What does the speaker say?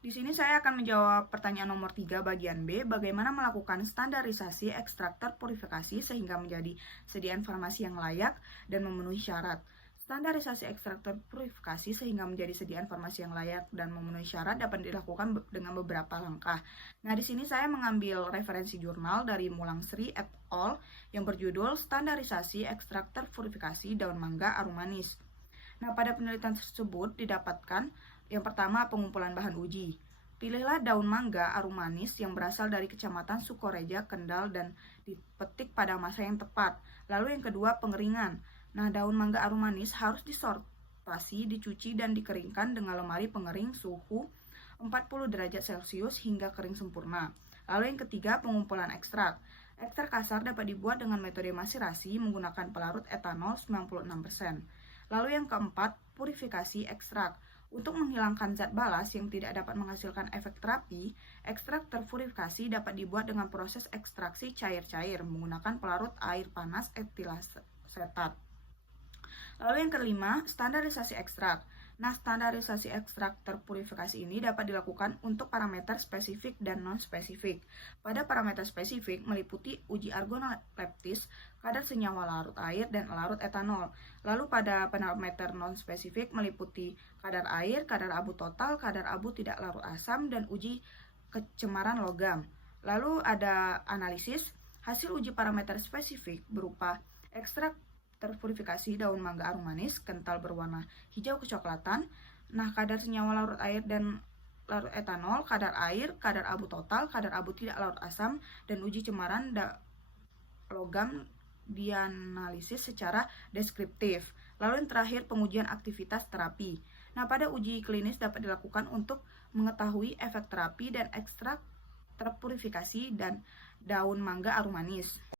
Di sini saya akan menjawab pertanyaan nomor 3 bagian B, bagaimana melakukan standarisasi ekstraktor purifikasi sehingga menjadi sedia informasi yang layak dan memenuhi syarat. Standarisasi ekstraktor purifikasi sehingga menjadi sedia informasi yang layak dan memenuhi syarat dapat dilakukan dengan beberapa langkah. Nah, di sini saya mengambil referensi jurnal dari Mulangsri et al. Yang berjudul Standarisasi Ekstraktor Purifikasi Daun Mangga Arum Manis. Nah, pada penelitian tersebut didapatkan yang pertama, pengumpulan bahan uji. Pilihlah daun mangga arum manis yang berasal dari Kecamatan Sukoreja, Kendal, dan dipetik pada masa yang tepat. Lalu yang kedua, pengeringan. Nah, daun mangga arum manis harus disortasi, dicuci, dan dikeringkan dengan lemari pengering suhu 40 derajat Celcius hingga kering sempurna. Lalu yang ketiga, pengumpulan ekstrak. Ekstrak kasar dapat dibuat dengan metode maserasi menggunakan pelarut etanol 96%. Lalu yang keempat, purifikasi ekstrak. Untuk menghilangkan zat balas yang tidak dapat menghasilkan efek terapi, ekstrak terpurifikasi dapat dibuat dengan proses ekstraksi cair-cair menggunakan pelarut air panas etilasetat. Lalu yang kelima, standarisasi ekstrak. Nah, standarisasi ekstrak terpurifikasi ini dapat dilakukan untuk parameter spesifik dan non-spesifik. Pada parameter spesifik meliputi uji organoleptis, kadar senyawa larut air, dan larut etanol. Lalu pada parameter non-spesifik meliputi kadar air, kadar abu total, kadar abu tidak larut asam, dan uji kecemaran logam. Lalu ada analisis. Hasil uji parameter spesifik berupa ekstrak terpurifikasi daun mangga arum manis kental berwarna hijau kecoklatan. Nah, kadar senyawa larut air dan larut etanol, kadar air, kadar abu total, kadar abu tidak larut asam, dan uji cemaran logam dianalisis secara deskriptif. Lalu yang terakhir, pengujian aktivitas terapi. Nah, pada uji klinis dapat dilakukan untuk mengetahui efek terapi dan ekstrak terpurifikasi dan daun mangga arum manis.